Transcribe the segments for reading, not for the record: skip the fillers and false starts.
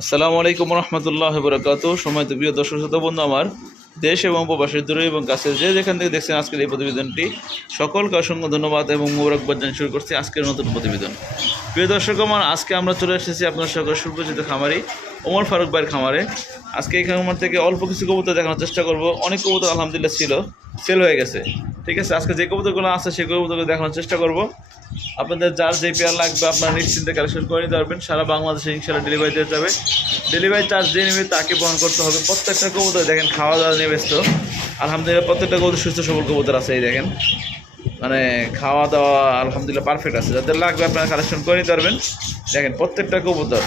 আসসালামু আলাইকুম রহমতুল্লাহ বরকাত। সময়ত প্রিয় দর্শক শ্রোতা বন্ধু আমার, দেশ এবং প্রবাসের দূরে এবং কাছে যে যেখান থেকে দেখছেন আজকের এই প্রতিবেদনটি, সকলকে অসংখ্য ধন্যবাদ এবং মোবারকবাদ জানিয়ে শুরু করছি আজকের নতুন প্রতিবেদন। প্রিয় দর্শক আমার, আজকে আমরা চলে এসেছি আপনার সকল সুপরিচিত খামারি ওমর ফারুক ভাইয়ের খামারে। আজকে এই খামার থেকে অল্প কিছু কবুতর দেখানোর চেষ্টা করব। অনেক কবুতর আলহামদুলিল্লাহ ছিল, সেল হয়ে গেছে। ঠিক আছে, আজকে যে কবুতরগুলো আছে সেই কবুতরগুলো দেখানোর চেষ্টা করব। আপনাদের যার যে পেয়ার লাগবে আপনারা নিশ্চিন্তে কালেকশন করে নিতে পারবেন। সারা বাংলাদেশে ইনশাআল্লাহ ডেলিভারি দিতে যাবে। ডেলিভারি চার্জ যে নেবে তাকে বহন করতে হবে। প্রত্যেকটা কবুতর দেখেন খাওয়া দাওয়া নিয়ে ব্যস্ত। আলহামদুলিল্লাহ প্রত্যেকটা কবুতর সুস্থ সবল কবুতর আছে। এই দেখেন, মানে খাওয়া দাওয়া আলহামদুলিল্লাহ পারফেক্ট আছে। যাদের লাগবে আপনারা কালেকশন করে নিতে পারবেন। দেখেন প্রত্যেকটা কবুতর,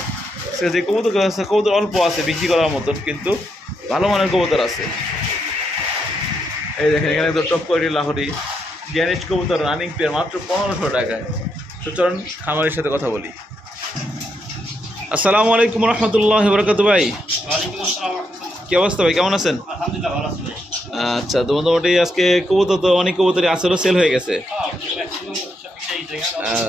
যে কবুতর আছে কবুতর অল্প আছে বিক্রি করার মতন, কিন্তু ভালো মানের কবুতর আছে। এই দেখেন এখানে একদম টপ কোয়ালিটি লাহোরি গ্যানেজ কবুতর রানিং পেয়ার মাত্র 1500 টাকায়। তো চলুন খামারের সাথে কথা বলি। আসসালামু আলাইকুম রহমতুল্লাহ বরকাত। ভাই কি অবস্থা ভাই, কেমন আছেন? আচ্ছা, তো মোটামুটি আজকে কবুতর তো অনেক কবুতরই আসলে সেল হয়ে গেছে।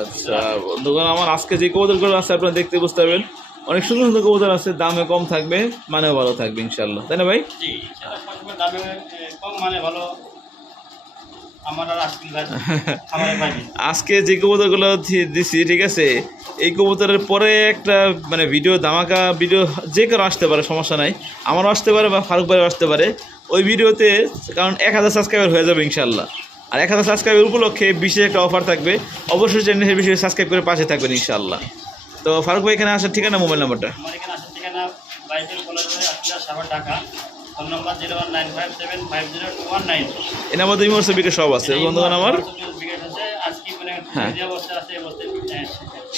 আচ্ছা দোকান আমার আজকে যে কবুতরগুলো আছে আপনারা দেখতে বুঝতে পারবেন, অনেক সুন্দর সুন্দর কবুতর আছে, দামে কম থাকবে, মানেও ভালো থাকবে ইনশাল্লাহ, তাই না ভাই? আজকে যে কবুতরগুলো দিছি, ঠিক আছে, এই কবুতরের পরে একটা মানে ভিডিও ধামাকা ভিডিও যে কারো আসতে পারে, সমস্যা নাই, আমারও আসতে পারে বা ফারুক ভাইও আসতে পারে ওই ভিডিওতে, কারণ 1000 সাবস্ক্রাইবার হয়ে যাবে ইনশাল্লাহ। আর 1000 সাবস্ক্রাইবার উপলক্ষে বিশেষ একটা অফার থাকবে। অবশ্যই চ্যানেলের বিষয়ে সাবস্ক্রাইব করে পাশে থাকবেন ইনশাল্লাহ। তো ফারুক ভাই এখানে আসার ঠিকানা, মোবাইল নাম্বারটা? এর মধ্যে ইমোসবিকে সব আছে বন্ধুগণ আমার। হ্যাঁ,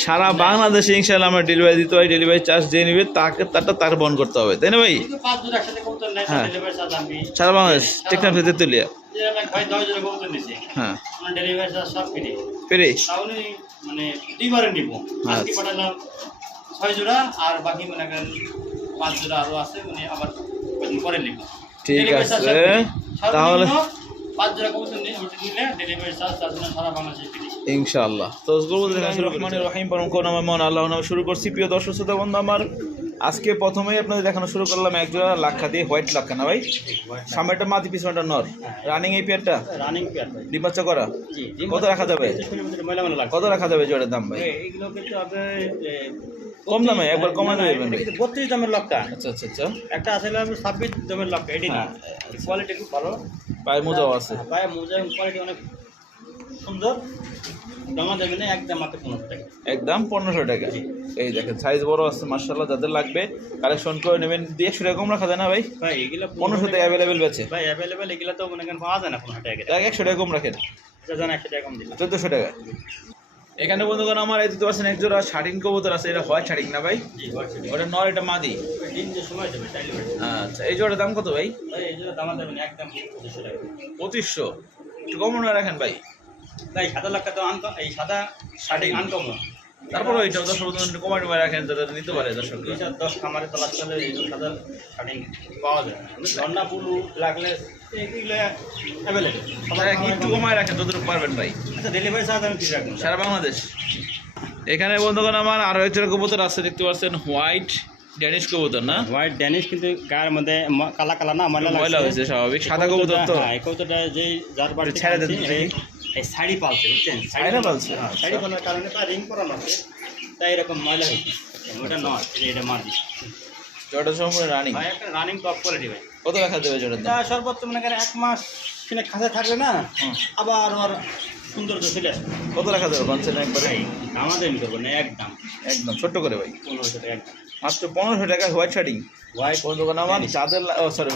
সারা বাংলাদেশে ইনশাআল্লাহ আমরা ডেলিভারি দিতে পারি। ডেলিভারি চার্জ যে নেবে তার বহন করতে হবে, তাই না ভাই? হ্যাঁ, সারা বাংলাদেশ টেকনাফ থেকে তেতুলিয়া। হ্যাঁ, ফ্রি। মানে দুইবারে নিব, আজকে পাঠালাম 6 জোড়া আর বাকি মনে করেন 5 জোড়া আরো আছে, মানে আবার পরে নিব। ঠিক আছে, তাহলে 5 জোড়া কবুতর নিলে ডেলিভারি চার্জ সারা বাংলাদেশে ফ্রি ইনশাআল্লাহ। তো রহমানির রহিম পরম করুণাময় মহান আল্লাহর নামে শুরু করছি। প্রিয় দর্শক শ্রোতা বন্ধু আমার, আজকে প্রথমেই আপনাদের দেখানো শুরু করলাম এক জোড়া লাক্ষা দিয়ে, হোয়াইট লাক্ষা না ভাই? সামনেটা মাদি পিছনেটা নর, রানিং এই পেয়ারটা, রানিং পেয়ার ভাই, ডিম বাচ্চা করা। জি, কত রাখা যাবে? কত রাখা যাবে জোড়ার দাম ভাই? এইগুলো কিন্তু আপনার কম দামে একবার কমানো যাবে ভাই? 32 দামের লক্কা। আচ্ছা আচ্ছা আচ্ছা, একটা আছে 26 দামের লক্কা, এডি না, কোয়ালিটি খুব ভালো, পায়ের মোজাও আছে, পায়ের মোজা কোয়ালিটি অনেক সুন্দর। জমা দেবেন না, একদম মাত্র 1500 টাকা, একদম 1500 টাকা। এই দেখেন সাইজ বড় আছে মাশাআল্লাহ, যাদের লাগবে কালেকশন করে নেবেন। 100 টাকা কম রাখা যায় না ভাই? ভাই এগুলা 1500 টাকা অ্যাভেলেবেল বেচে ভাই, অ্যাভেলেবেল এগুলা তো মনে করেন পাওয়া যায় না 1500 টাকা। 100 টাকা কম রাখেন, আচ্ছা জান 100 টাকা কম দিলাম, 1400 টাকা। এখানে বন্ধুগণ আমার এই দিতে পারছেন এক জোড়া শাটিং কবুতর আছে, এটা হয় শাটিং না ভাই? জি হোয়াটসঅ্যাপ ওটা নর, এটা মাদি। দিন যে সময় দেবে চাইলে আচ্ছা, এই জোড়ার দাম কত ভাই? ভাই এই জন্য দাম দেবেন একদম 2500 টাকা। 2500, একটু কম না রাখেন ভাই? ভাই সাদা লক্কা তো আনকম, এই সাদা শার্টিং আনকমন, তারপরে ওইটা 10% কমাই রাখেন যাতে নিতে পারে দর্শক। 210 খামারে তলাশ করলে এই সাদা শার্টিং পাওয়া যায় না। ঝর্ণা পুলু লাগলে এইগুলো অ্যাভেলেবেল, একটু কমায় রাখেন যতটুকু পারবেন ভাই। আচ্ছা ডেলিভারি চার্জ আমি ঠিক রাখবো সারা বাংলাদেশ। এখানে বন্ধুগণ আমার আরো একটা কবুতর আছে, দেখতে পাচ্ছেন হোয়াইট ড্যানিশ কবুতর না? হোয়াইট ড্যানিশ, কিন্তু গায়ের মধ্যে কালা কালা না, ময়লা হয়েছে স্বাভাবিক। সাদা কবুতর তো? হ্যাঁ, এই কবুতরটা যে যার বাড়ি ছেড়ে দেন, এই শাড়ি পালছে, বুঝছেন? শাড়ি পালছে, হ্যাঁ, শাড়ি পালার কারণে তার রিং করানো আছে, তাই এরকম ময়লা হয়েছে। ওটা নয়, এটা মাদি। জোড়াটা সম্পূর্ণ রানিং ভাই, একটা রানিং টপ কোয়ালিটি ভাই। কত রাখা দেবে জোড়ার দাম? এটা সর্বোচ্চ মনে করেন 1 মাস কিনে খাঁচা থাকবে না, আবার ওর সৌন্দর্য চলে আসবে। কত রাখা দেবে কনসেন্ট একবারে? আমাদের নিতে পারবো না, একদম একদম ছোট্ট করে ভাই, 1500 টাকা একদম, মাত্র 1500 টাকা। হোয়াইট শার্টিং, হোয়াইট বন্ধুগণ আমার যাদের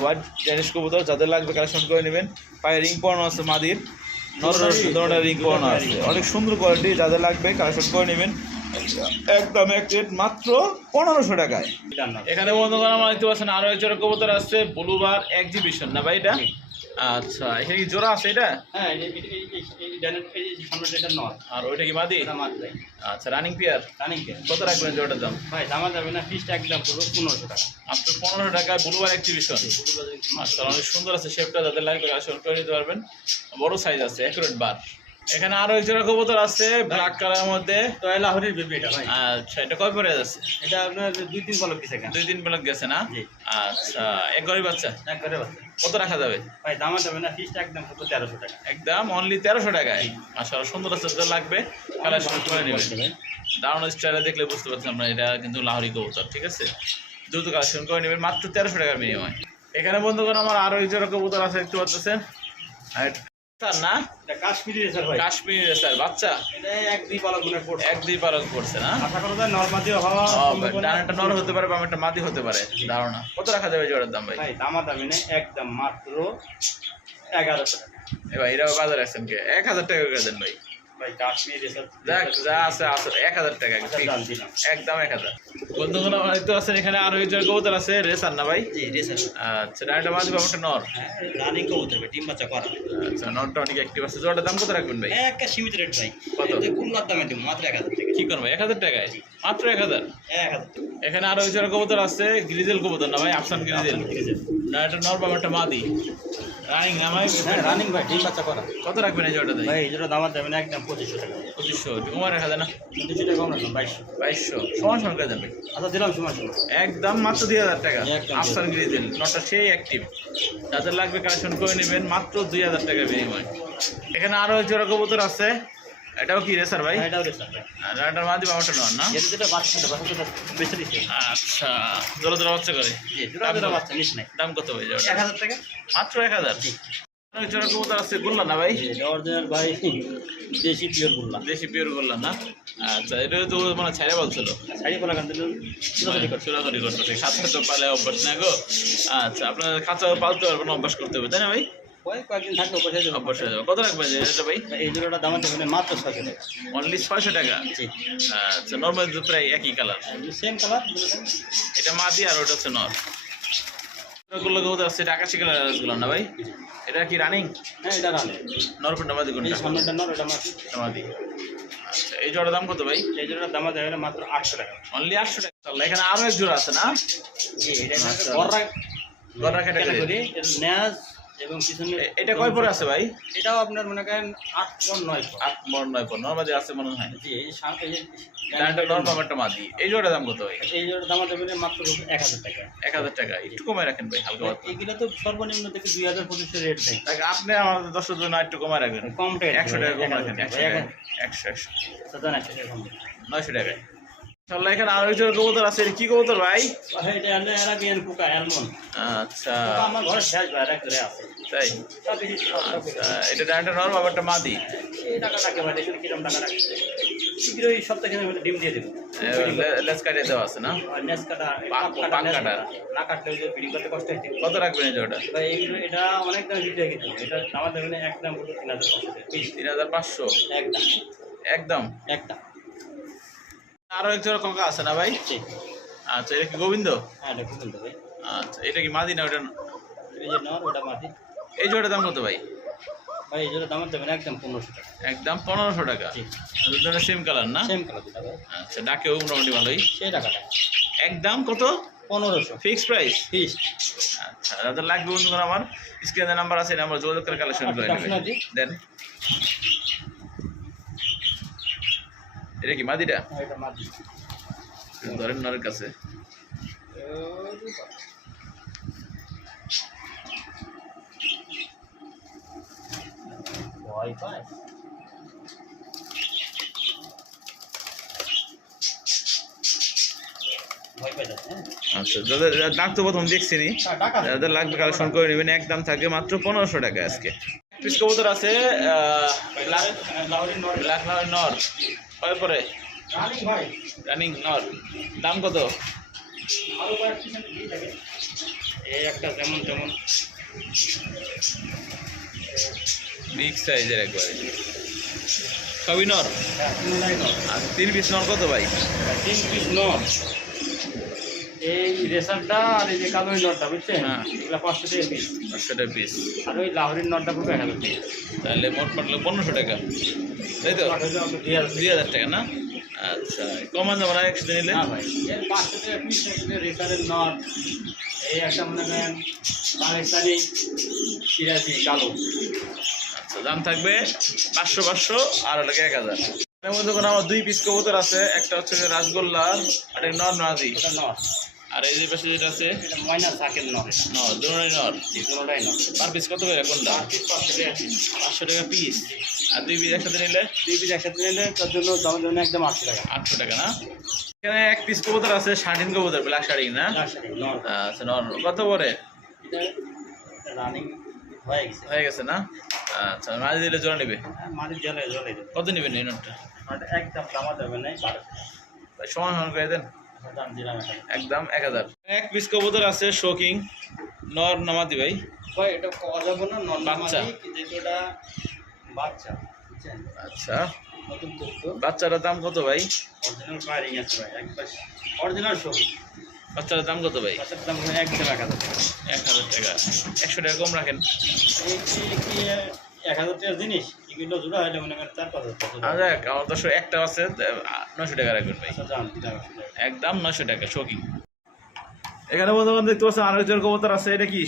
হোয়াইট ড্যানিশ কবুতর যাদের লাগবে কালেকশন করে নেবেন। পায়ে রিং পরানো আছে মাদির, নরটা রিং পরানো আছে, অনেক সুন্দর কোয়ালিটি। যাদের লাগবে কালেকশন করে নেবেন একদম এক রেট মাত্র 1500 টাকায়। এখানে বন্ধুগণ আমার দেখতে পাচ্ছেন আরো এক জোড়া কবুতর আসছে, ব্লুবার এক্সিবিশন না ভাই এটা? আচ্ছা, এখানে কি জোড়া আছে এটা? হ্যাঁ, এটা নয়, আর ওইটা কি মাদি? এটা মাদি ভাই। আচ্ছা, রানিং পেয়ার। রানিং কে কত রাখবেন জোড়াটার দাম? ভাই দামা যাবে না, ফিসটা একদম পুরো 1500 টাকা, মাত্র 1500 টাকায় ব্লুবার এক্সিবিশন। মাশাআল্লাহ অনেক সুন্দর আছে শেপটা, যাদের লাগবে কালেকশন করে নিতে পারবেন। বড় সাইজ আছে, অ্যাকুরেট বার। এখানে আরো এক জোড়া কবুতর আছে ব্ল্যাক কালারের মধ্যে। তো এই লাহোরের বেবি এটা ভাই। আচ্ছা, এটা কয় পরে আছে? এটা আপনার 2-3 পলক দিছে কেন? 2-3 পলক গেছে না? জি। আচ্ছা, এক ঘরের বাচ্চা একবারে বাচ্চা। কত রাখা যাবে? ভাই দামা যাবে না, ফিসটা একদম 1300 টাকা। একদম অনলি 1300 টাকায়। মাশাআল্লাহ, সুন্দর আছে, যেটা লাগবে কালেকশন করে নেবেন। দারুণ স্টাইলে দেখলে বুঝতে পারছেন আমরা, এটা কিন্তু লাহোরি কবুতর, ঠিক আছে? দ্রুত কালেকশন করে নেবেন মাত্র 1300 টাকার বিনিময়। এখানে বন্ধুগণ আমার আরো এক জোড়া কবুতর আছে, দেখতে পাচ্ছেন। স্যার না, এটা কাশ্মীরি রেসার ভাই। কাশ্মীরি রেসার বাচ্চা, এটা 1-2 পলক মনে পড়ছে। 1-2 পালক পড়ছে না? আশা করা যায় নরমাদিও হওয়া ডানাটা নর হতে পারে, বামেরটা মাদি হতে পারে। ধারণা কত রাখা যাবে জোড়ার দাম ভাই? ভাই দামা দামি না, একদম মাত্র 1100 টাকা। এ ভাই, এরা বাজারে আসছেন কে? 1000 টাকা করে দেন ভাই। ভাই কাশ্মীরি রেসার যাক, যা আছে আছে, 1000 টাকা দাম দিলাম। একদম 1000। বন্ধুগণ আমার তো আছেন এখানে আরো এক জোড়া কবুতর আছে, রেসার না ভাই? জি রেসার। আচ্ছা, ডানাটা মাদি, বামেরটা নর। হ্যাঁ রানিং কবুতর ভাই, ডিম বাচ্চা করা। আচ্ছা, নরটা অনেক অ্যাক্টিভ আছে। জোড়াটার দাম কত রাখবেন ভাই? একটা সীমিত রেট ভাই। কত? এটা কুল্লার দামে দিব মাত্র 1000 টাকা। কি করবো 1000 টাকায়? মাত্র 1000। 1000 এখানে আরো এক জোড়া কবুতর আছে, গ্রিজেল কবুতর না ভাই? আফসান গ্রিজেল। ডানাটা নর, বামেরটা মাদি। রানিং না ভাই? হ্যাঁ রানিং ভাই, ডিম বাচ্চা করা। কত রাখবেন এই জোড়াটা ভাই এই জন্য দামা দেবেন একদম 2500 টাকা। 2500 কুমার রাখা যায় না? 2500 টাকা কম রাখলাম 2200। 2200 সমান সমান করে দেবে আচ্ছা দিলাম সময় সময়। একদম মাত্র 2000 টাকা। একদম। আফসান গ্রিজেল নটটা সেই অ্যাক্টিভ, যাদের লাগবে কালেকশন করে নেবেন মাত্র 2000 টাকা বিনিময়। এখানে আরো এক জোড়া কবুতর আছে, এটাও কি রেসার ভাই? হ্যাঁ এটাও রেসার ভাই। রানাটার মাদি, বাবাটা নর না? যেটা যেটা বাচ্চাটা বেঁচে দিচ্ছে। আচ্ছা, জোড়া জোড়া বাচ্চা করে। জি জোড়া জোড়া বাচ্চা নিস নাই। দাম কত ভাই জোড়া? 1000 টাকা। মাত্র 1000। এক জোড়া কবুতর আছে, গুল্লা না ভাই? এটা অরিজিনাল ভাই, দেশি পিওর গুল্লা। দেশি পিওর গুল্লা না? আচ্ছা, এটা তো মানে ছাইরা বলছিল শাড়ি পরা কান দিল চুরাচুরি করছে। চুরাচুরি করতেছে, খাঁচা তো পালে অভ্যাস না গো। আচ্ছা, আপনার খাঁচা পালতে পারবেন, অভ্যাস করতে হবে, তাই না ভাই? কয়েকদিন থাকলে পয়সা দেবো। অভ্যাস হয়ে যাবে। কত রাখবেন এটা ভাই? এই জোড়াটা দাম দেবেন মাত্র 600 টাকা। অনলি 600 টাকা। জি আচ্ছা, নর্মাল তো প্রায় একই কালার। Same colour. এটা মাদি আর ওটা হচ্ছে নর। গুলো কবুতর আছে, এটা আকাশি কালার গুলো না ভাই? এটা কি রানিং? হ্যাঁ এটা রানে। নর কোনটা, মাদি এই কোনটা? সামনেটা নর, এটা মাত্র। এটা মাদি। আচ্ছা, এই জোড়ার দাম কত ভাই? এই জোড়াটা দাম দেবেন মাত্র 800 টাকা। অনলি 800 টাকা। তাহলে এখানে আরো এক জোড়া আছে না? জি এটা আচ্ছা। গররা ক্যাটাগরি। ক্যাটাগরি, এর ন্যাজ এবং পিছনে এটা কয় পরে আছে ভাই? এটাও আপনার মনে করেন 8 পর 9 পর। 8 পর 9 পর। নর মাদি আছে মনে হয়। জি এই সামনে এই যে ডানটা নর, বামেরটা মাদি। এই জোড়ার দাম কত ভাই? এই জোড়াটা দাম দেবেন মাত্র 1000 টাকা। 1000 টাকা। একটু কমায় রাখেন ভাই, হালকা পাতলা। এগুলো তো সর্বনিম্ন থেকে 2025 রেট দেয়। তাই আপনি আমাদের 10 জন্য একটু কমায় রাখবেন। কম রেট 100 টাকা কম রাখেন। 100 টাকা। 100 সাধারণ আছে এরকম। 900 টাকায়। ইনশাআল্লাহ এখানে আরো এক জোড়া কবুতর আছে। এটা কি কবুতর ভাই? এটা হলো আরাবিয়ান কুকা অ্যালমন্ড। আচ্ছা, আমার ঘরে শেষ ভাই এক ধরে আছে। তাই? আচ্ছা, এটা ডানটা নর, বামেরটা মাদি। এই টাকা রাখে ভাই, দেখুন কিরকম টাকা রাখছে। শীঘ্রই এই সপ্তাহে ডিম দিয়ে দেবো। লেস কাটিয়ে দেওয়া আছে না? আর নেস কাটা, পাক কাটা। না কাটলে ওই যে বিড়ি করতে কষ্ট হইতে। কত রাখবেন এই জোড়াটা? ভাই এইগুলো এটা অনেক দাম বিক্রি হয়ে গেছে। এটা আমার দেবেন একদম 3500 টাকা। 3500 একদম একদম। একদম। আরো এক জোড়া কাকা আছে না ভাই? জি আচ্ছা, এটা কি গোবিন্দ? হ্যাঁ এটা খুব সুন্দর ভাই। আচ্ছা, এটা কি মাদি না ওটা? এই যে নর ওটা মাটি। এই জোড়াটার দাম কত ভাই? ভাই এই জন্য দাম দেবেন একদম 1500 টাকা। একদম 1500 টাকা। জি দুটোটা সেম কালার না? সেম কালার দিটা ভাই। আচ্ছা, ডাকেও মোটামুটি ভালোই। সেই টাকাটা একদম কত? 1500 ফিক্স প্রাইস? ফিস। আচ্ছা, যাদের লাগবে বন্ধুরা আমার স্ক্রিনে নাম্বার আছে, নাম্বার যোগাযোগ করে কালেকশন করে নেবেন। দেন এটা কি মাদিটা? এটা মাটি। ধরেন নরের কাছে। ভয় পায়। ভয় পায় যাচ্ছে। আচ্ছা, যাদের ডাক তো প্রথম দেখছিনি, টাকা যাদের লাগবে কালেকশন করে নেবেন। একদম থাকে মাত্র 1500 টাকা আজকে। পিস কবুতর আছে লাহোরের নর। ব্ল্যাক নর। কয় পরে? রানিং ভাই। রানিং নর। দাম কত? আরো কয়েক পিছনে দিয়ে থাকে। এই একটা যেমন তেমন বিগ সাইজের একবারে। সবই নর। হ্যাঁ তিনলাই নর। আর 3 পিস নর কত ভাই? 3 পিস নর। এই রেসারটা আর এই যে কালো নরটা বুঝছেন? হ্যাঁ। এগুলা 500 টাকা পিস। 500 টাকা পিস। আর ওই লাহোরের নরটা পুরো 1000 টাকা। তাহলে মোট পাটলে 1500 টাকা, তাই তো? 2000 টাকা না? আচ্ছা, কমান যাবো না একসাথে নিলে? না ভাই এর 500 টাকা পিস থাকবে রেসারের নর। এই একটা মনে করেন পাকিস্তানি সিরাজি কালো। আচ্ছা, দাম থাকবে 500 আর ওটাকে 1000। এর মধ্যে কোনো আমার 2 পিস কবুতর আছে, একটা হচ্ছে রাসগোল্লা আর একটা নর নাদি, এটা নর, আর এই যে পাশে যেটা আছে এটা ময়না সাকের নর, নর, দুটোই নর। এই কোনোটাই নর। পার পিস কত করে কোনটা? 500 টাকা পিস। আর 2 পিস একসাথে নিলে 2 পিস একসাথে নিলে তার জন্য দামের জন্য একদম 800 টাকা। 800 টাকা না? এখানে 1 পিস কবুতর আছে, শার্টিন কবুতর, ব্ল্যাক শার্টিন না? নর, আচ্ছা, নর কত করে? এটা রানিং হয়ে গেছে। না? আচ্ছা, মাঝে দিলে জোড়া নেবে? মাটি জলে জলে দেবে। কত নেবেন এই নটটা? একদম দামা দেবে না, 1200 ভাই সমান সমান করে দেন, দাম দিলাম এখন। একদম 1000। 1 পিস কবুতর আছে শোকিং, নর নামাদি ভাই। ভাই এটা পাওয়া যাবে না, নর বাচ্চা। যেহেতু এটা বাচ্চা, বুঝছেন? আচ্ছা, নতুন তথ্য, বাচ্চাটার দাম কত ভাই? অরিজিনাল ফায়ারিং আছে ভাই, একবার অরিজিনাল সবই। বাচ্চাটার দাম কত ভাই? বাচ্চার দাম হলো একদম 1000 টাকা। 1000 টাকা। 100 টাকা কম রাখেন। এই কি 1000 টাকার জিনিস এগুলো জোড়া হলে মনে করেন 4-5 হাজার টাকা। আচ্ছা, আমার 10 একটা আছে, 900 টাকা রাখবেন ভাই, আচ্ছা জান দিলাম 800 টাকা। একদম 900 টাকা শোকিং। এখানে বন্ধুগণ দেখতে পাচ্ছেন আরেকজন কবুতর আছে, এটা কি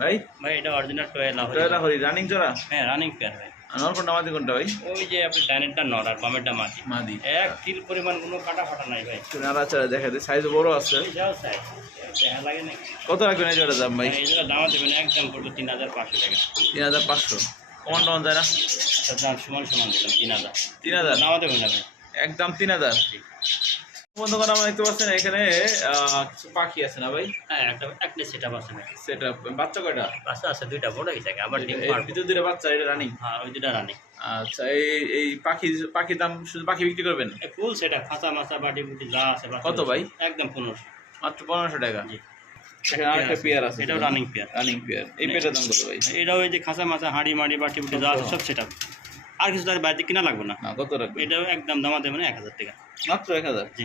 ভাই? ভাই এটা অরিজিনাল টয়লা হয়। টয়লা হরি রানিং জোড়া? হ্যাঁ রানিং পেয়ার ভাই। আর নর কোনটা মাদি কোনটা ভাই? ওই যে আপনি ডাইনেরটা নর আর বামেরটা মাটি, মাদি। এক তিল পরিমাণ কোনো কাটা ফাটা নাই ভাই। নাড়াচাড়া দেখা যায়, সাইজ বড় আছে। এই যাও সাই দেখা লাগে না। কত রাখবেন এই জোড়ার দাম ভাই? এই জন্য দাম দেবেন একদম পড়বে 3500 টাকা। 3500। কমান টমান যায় না? আচ্ছা দাম সমান সমান দেবেন 3000। 3000 দাম দেবেন না ভাই। একদম 3000। বন্ধুগণ আমরা দেখতে পাচ্ছেন এখানে কিছু পাখি আছে না ভাই? হ্যাঁ একটা সেটআপ আছে ভাই। সেটা বাচ্চা কয়টা? বাচ্চা আছে দুইটা, বড় হয়ে থাকে আবার ডিম এই পারবে। ভিতর দুটো বাচ্চা, এটা রানিং? হ্যাঁ ওই দুইটা রানিং। আচ্ছা, এই পাখি দাম শুধু পাখি বিক্রি করবেন? ফুল সেটআপ, খাঁচা মাছা বাটি বুটি যা আছে বাচ্চা। কত ভাই? একদম 1500। মাত্র 1500 টাকা। জি। এখানে আরেকটা পেয়ার আছে, এটাও রানিং পেয়ার। Running pair. এই পেয়ারটার দাম কত ভাই? এটাও ওই যে খাঁচা মাছা হাঁড়ি মাড়ি বাটি বুটি যা আছে সব সেটআপ। আর কিছু তার বাইরে কিনা লাগবে না। না, কত রাখবেন? এটাও একদম দামা দেবেন 1000 টাকা। মাত্র 1000। জি।